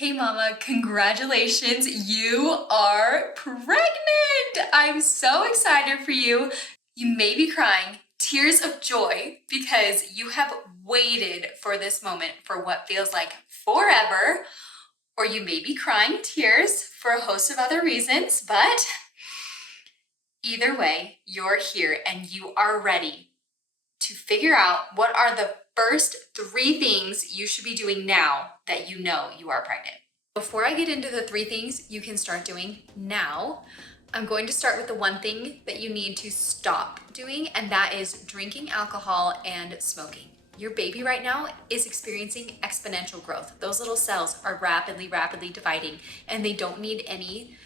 Hey mama, congratulations, you are pregnant! I'm so excited for you. You may be crying tears of joy because you have waited for this moment for what feels like forever, or you may be crying tears for a host of other reasons, but either way, you're here and you are ready to figure out what are the first 3 things you should be doing now that you know you are pregnant. Before I get into the 3 things you can start doing now, I'm going to start with the one thing that you need to stop doing, and that is drinking alcohol and smoking. Your baby right now is experiencing exponential growth. Those little cells are rapidly dividing, and they don't need any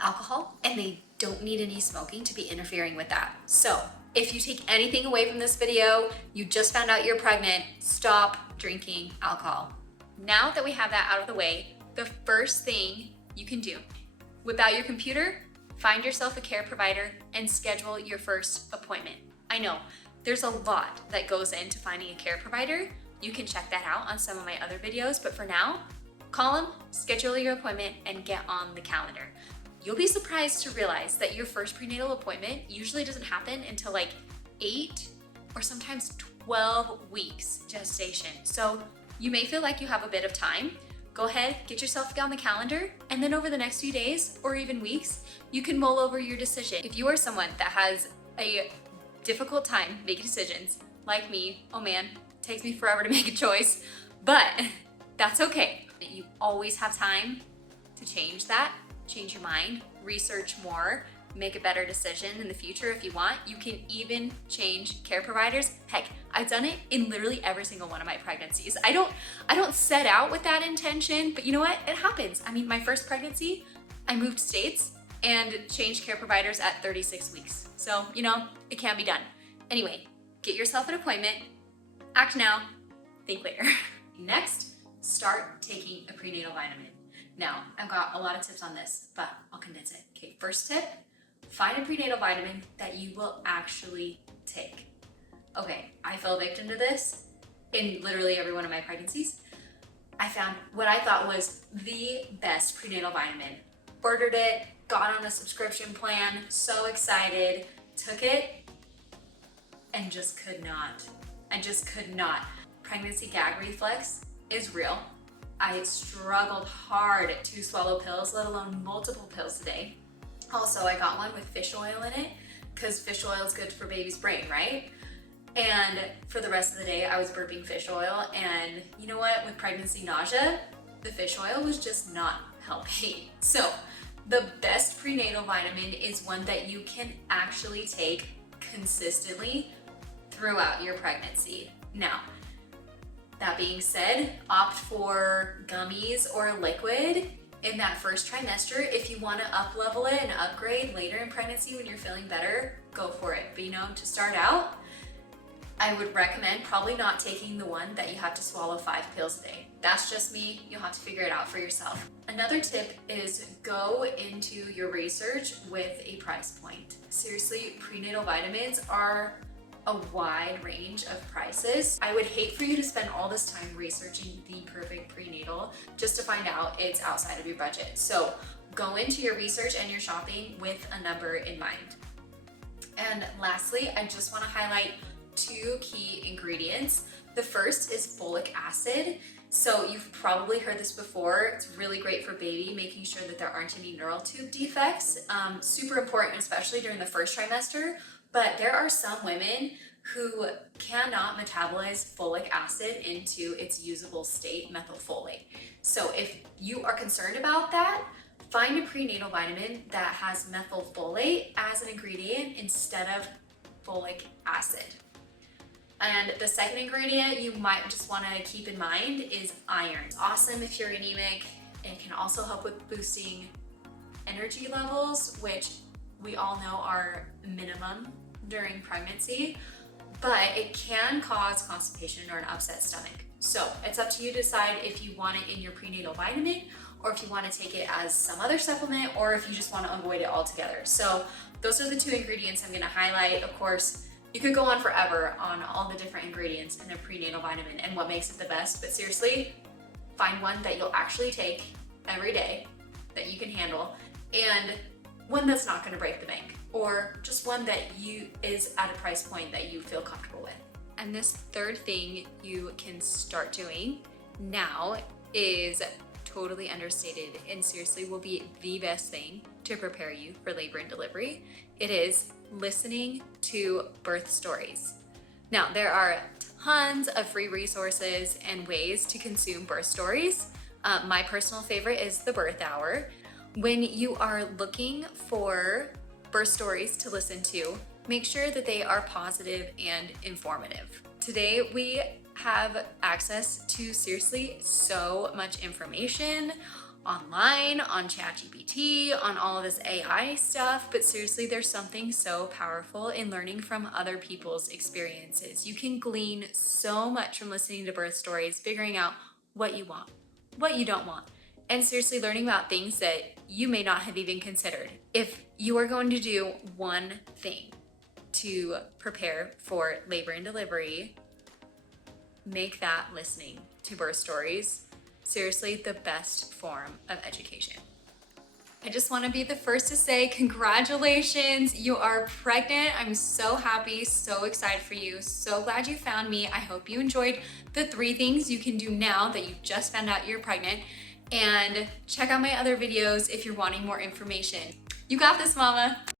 alcohol and they don't need any smoking to be interfering with that. So if you take anything away from this video, you just found out you're pregnant, stop drinking alcohol. Now that we have that out of the way, the first thing you can do, whip out your computer, find yourself a care provider, and schedule your first appointment. I know there's a lot that goes into finding a care provider. You can check that out on some of my other videos, but for now, call them, schedule your appointment, and get on the calendar. You'll be surprised to realize that your first prenatal appointment usually doesn't happen until like 8 or sometimes 12 weeks gestation. So you may feel like you have a bit of time. Go ahead, get yourself on the calendar, and then over the next few days or even weeks, you can mull over your decision. If you are someone that has a difficult time making decisions, like me, oh man, it takes me forever to make a choice, but that's okay. You always have time to change that, change your mind, research more, make a better decision in the future if you want. You can even change care providers. Heck, I've done it in literally every single one of my pregnancies. I don't set out with that intention, but you know what? It happens. I mean, my first pregnancy, I moved states and changed care providers at 36 weeks. So, you know, it can be done. Anyway, get yourself an appointment, act now, think later. Next, start taking a prenatal vitamin. Now, I've got a lot of tips on this, but I'll condense it. Okay, first tip, find a prenatal vitamin that you will actually take. Okay, I fell victim to this in literally every one of my pregnancies. I found what I thought was the best prenatal vitamin. Ordered it, got on a subscription plan, so excited, took it, and just could not. I just could not. Pregnancy gag reflex is real. I struggled hard to swallow pills, let alone multiple pills a day. Also, I got one with fish oil in it because fish oil is good for baby's brain, right? And for the rest of the day, I was burping fish oil. And you know what? With pregnancy nausea, the fish oil was just not helping. So the best prenatal vitamin is one that you can actually take consistently throughout your pregnancy. Now, that being said, opt for gummies or liquid in that first trimester. If you want to up-level it and upgrade later in pregnancy when you're feeling better, go for it. But you know, to start out, I would recommend probably not taking the one that you have to swallow 5 pills a day. That's just me. You'll have to figure it out for yourself. Another tip is go into your research with a price point. Seriously, prenatal vitamins are a wide range of prices. I would hate for you to spend all this time researching the perfect prenatal just to find out it's outside of your budget. So go into your research and your shopping with a number in mind. And lastly, I just want to highlight 2 key ingredients. The first is folic acid. So you've probably heard this before. It's really great for baby, making sure that there aren't any neural tube defects. Super important, especially during the first trimester. But there are some women who cannot metabolize folic acid into its usable state, methylfolate. So if you are concerned about that, find a prenatal vitamin that has methylfolate as an ingredient instead of folic acid. And the second ingredient you might just want to keep in mind is iron. It's awesome if you're anemic. It can also help with boosting energy levels, which we all know are minimum during pregnancy, but it can cause constipation or an upset stomach. So it's up to you to decide if you want it in your prenatal vitamin or if you want to take it as some other supplement or if you just want to avoid it altogether. So those are the 2 ingredients I'm going to highlight. Of course, you could go on forever on all the different ingredients in a prenatal vitamin and what makes it the best, but seriously, Find one that you'll actually take every day that you can handle, and one that's not gonna break the bank, or just one that is at a price point that you feel comfortable with. And this third thing you can start doing now is totally understated and seriously will be the best thing to prepare you for labor and delivery. It is listening to birth stories. Now, there are tons of free resources and ways to consume birth stories. My personal favorite is the Birth Hour. When you are looking for birth stories to listen to, make sure that they are positive and informative. Today, we have access to seriously so much information online, on ChatGPT, on all of this AI stuff, but seriously, there's something so powerful in learning from other people's experiences. You can glean so much from listening to birth stories, figuring out what you want, what you don't want, and seriously learning about things that you may not have even considered. If you are going to do one thing to prepare for labor and delivery, make that listening to birth stories seriously the best form of education. I just want to be the first to say congratulations, you are pregnant. I'm so happy, so excited for you, so glad you found me. I hope you enjoyed the 3 things you can do now that you just found out you're pregnant, and check out my other videos if you're wanting more information. You got this, mama.